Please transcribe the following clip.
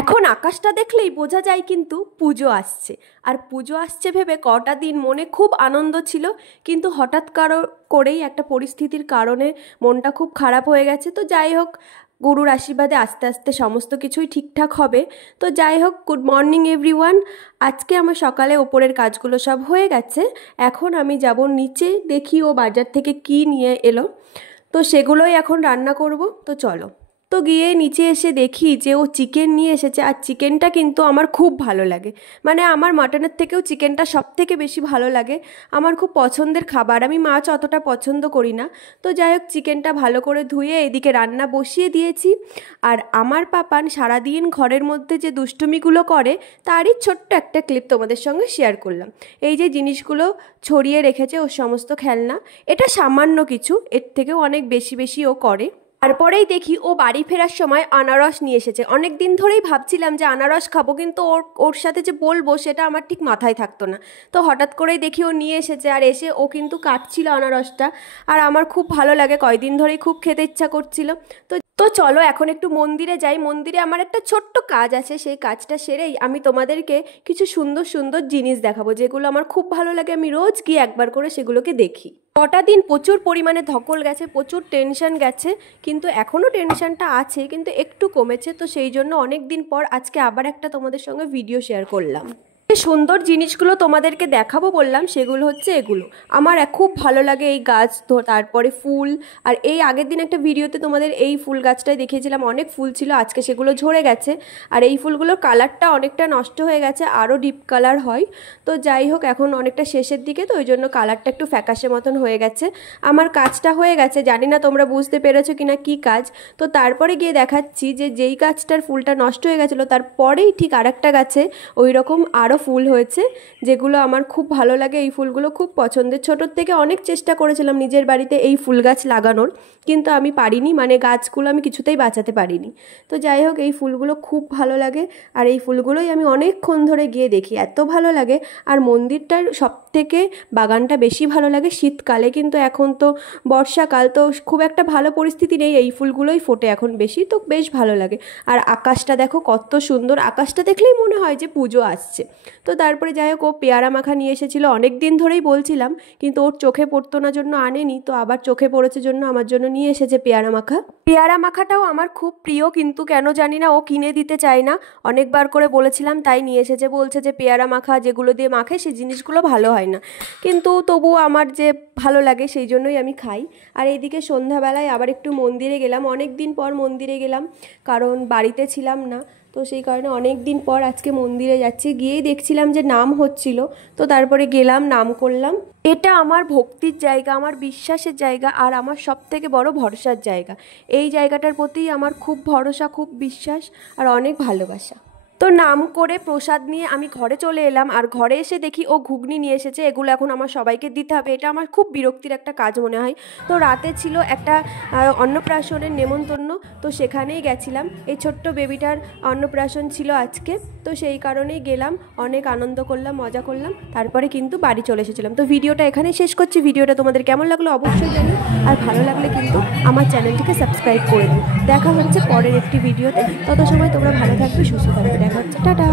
এখন আকাশটা দেখলেই বোঝা যায় কিন্তু পুজো আসছে। আর পুজো আসছে ভেবে কটা দিন মনে খুব আনন্দ ছিল, কিন্তু হঠাৎ করেই একটা পরিস্থিতির কারণে মনটা খুব খারাপ হয়ে গেছে। তো যাই হোক, গুরুর আশীর্বাদে আস্তে আস্তে সমস্ত কিছুই ঠিকঠাক হবে। তো যাই হোক, গুড মর্নিং এভরিওয়ান। আজকে আমার সকালে ওপরের কাজগুলো সব হয়ে গেছে। এখন আমি যাব নিচে, দেখি ও বাজার থেকে কি নিয়ে এলো, তো সেগুলোই এখন রান্না করব। তো চলো। তো গিয়ে নিচে এসে দেখি যে ও চিকেন নিয়ে এসেছে। আর চিকেনটা কিন্তু আমার খুব ভালো লাগে, মানে আমার মাটনের থেকেও চিকেনটা সব থেকে বেশি ভালো লাগে। আমার খুব পছন্দের খাবার, আমি মাছ অতটা পছন্দ করি না। তো যাই হোক, চিকেনটা ভালো করে ধুয়ে এদিকে রান্না বসিয়ে দিয়েছি। আর আমার পাপান সারাদিন ঘরের মধ্যে যে দুষ্টুমিগুলো করে তারই ছোট্ট একটা ক্লিপ তোমাদের সঙ্গে শেয়ার করলাম। এই যে জিনিসগুলো ছড়িয়ে রেখেছে ওর সমস্ত খেলনা, এটা সামান্য কিছু, এর থেকেও অনেক বেশি বেশি ও করে। তারপরেই দেখি ও বাড়ি ফেরার সময় আনারস নিয়ে এসেছে। অনেক দিন ধরেই ভাবছিলাম যে আনারস খাবো, কিন্তু ওর সাথে যে বলবো সেটা আমার ঠিক মাথায় থাকতো না। তো হঠাৎ করেই দেখি ও নিয়ে এসেছে, আর এসে ও কিন্তু কাটছিল আনারসটা। আর আমার খুব ভালো লাগে, কয়দিন ধরেই খুব খেতে ইচ্ছা করছিল। তো তো চলো এখন একটু মন্দিরে যাই। মন্দিরে আমার একটা ছোট্ট কাজ আছে, সেই কাজটা সেরেই আমি তোমাদেরকে কিছু সুন্দর সুন্দর জিনিস দেখাবো, যেগুলো আমার খুব ভালো লাগে। আমি রোজ গিয়ে একবার করে সেগুলোকে দেখি। কটা দিন প্রচুর পরিমাণে ধকল গেছে, প্রচুর টেনশন গেছে, কিন্তু এখনও টেনশনটা আছে, কিন্তু একটু কমেছে। তো সেই জন্য অনেক দিন পর আজকে আবার একটা তোমাদের সঙ্গে ভিডিও শেয়ার করলাম। সুন্দর জিনিসগুলো তোমাদেরকে দেখাবো বললাম, সেগুলো হচ্ছে এগুলো। আমার খুব ভালো লাগে এই গাছ, তারপরে ফুল। আর এই আগের দিন একটা ভিডিওতে তোমাদের এই ফুল গাছটাই দেখিয়েছিলাম, অনেক ফুল ছিল, আজকে সেগুলো ঝরে গেছে। আর এই ফুলগুলোর কালারটা অনেকটা নষ্ট হয়ে গেছে, আরও ডিপ কালার হয়। তো যাই হোক, এখন অনেকটা শেষের দিকে, তো ওই জন্য কালারটা একটু ফ্যাকাশে মতন হয়ে গেছে। আমার কাজটা হয়ে গেছে, জানি না তোমরা বুঝতে পেরেছো কিনা কি কাজ। তো তারপরে গিয়ে দেখাচ্ছি যে যেই গাছটার ফুলটা নষ্ট হয়ে গেছিলো তারপরেই ঠিক আরেকটা গাছে ওই রকম আরও ফুল হয়েছে, যেগুলো আমার খুব ভালো লাগে। এই ফুলগুলো খুব পছন্দের। ছোটোর থেকে অনেক চেষ্টা করেছিলাম নিজের বাড়িতে এই ফুল গাছ লাগানোর, কিন্তু আমি পারিনি, মানে গাছগুলো আমি কিছুতেই বাঁচাতে পারিনি। তো যাই হোক, এই ফুলগুলো খুব ভালো লাগে, আর এই ফুলগুলোই আমি অনেকক্ষণ ধরে গিয়ে দেখি, এত ভালো লাগে। আর মন্দিরটার সব থেকে বাগানটা বেশি ভালো লাগে শীতকালে, কিন্তু এখন তো বর্ষাকাল, তো খুব একটা ভালো পরিস্থিতি নেই, এই ফুলগুলোই ফোটে এখন বেশি, তো বেশ ভালো লাগে। আর আকাশটা দেখো কত সুন্দর, আকাশটা দেখলেই মনে হয় যে পুজো আসছে। তো তারপরে যাই হোক, ও পেয়ারা মাখা নিয়ে এসেছিলো, অনেক দিন ধরেই বলছিলাম, কিন্তু ওর চোখে পড়তো না জন্য আনেনি, তো আবার চোখে পড়েছে জন্য আমার জন্য নিয়ে এসেছে পেয়ারা মাখা। পেয়ারা মাখাটাও আমার খুব প্রিয়, কিন্তু কেন জানি না ও কিনে দিতে চায় না। অনেকবার করে বলেছিলাম, তাই নিয়ে এসেছে। বলছে যে পেয়ারা মাখা যেগুলো দিয়ে মাখে সেই জিনিসগুলো ভালো হয় না, কিন্তু তবুও আমার যে ভালো লাগে সেই জন্যই আমি খাই। আর এইদিকে সন্ধ্যাবেলায় আবার একটু মন্দিরে গেলাম, অনেক দিন পর মন্দিরে গেলাম, কারণ বাড়িতে ছিলাম না। তো সেই কারণে অনেক দিন পর আজকে মন্দিরে যাচ্ছি। গিয়েই দেখছিলাম যে নাম হচ্ছিল, তো তারপরে গেলাম, নাম করলাম। এটা আমার ভক্তির জায়গা, আমার বিশ্বাসের জায়গা, আর আমার সব থেকে বড় ভরসার জায়গা। এই জায়গাটার প্রতি আমার খুব ভরসা, খুব বিশ্বাস, আর অনেক ভালোবাসা। তো নাম করে প্রসাদ নিয়ে আমি ঘরে চলে এলাম। আর ঘরে এসে দেখি ও ঘুগনি নিয়ে এসেছে, এগুলো এখন আমার সবাইকে দিতে হবে। এটা আমার খুব বিরক্তির একটা কাজ মনে হয়। তো রাতে ছিল একটা অন্নপ্রাশনের নেমন্তন্ন, তো সেখানেই গেছিলাম। এই ছোট্ট বেবিটার অন্নপ্রাশন ছিল আজকে, তো সেই কারণেই গেলাম, অনেক আনন্দ করলাম, মজা করলাম, তারপরে কিন্তু বাড়ি চলে এসেছিলাম। তো ভিডিওটা এখানেই শেষ করছি। ভিডিওটা তোমাদের কেমন লাগলো অবশ্যই জানিও, আর ভালো লাগলে কিন্তু আমার চ্যানেলটিকে সাবস্ক্রাইব করে দিও। দেখা হচ্ছে পরের একটি ভিডিওতে, তত সময় তোমরা ভালো থাকবে, সুস্থ থাকবে। দেখা হচ্ছে, টাটা।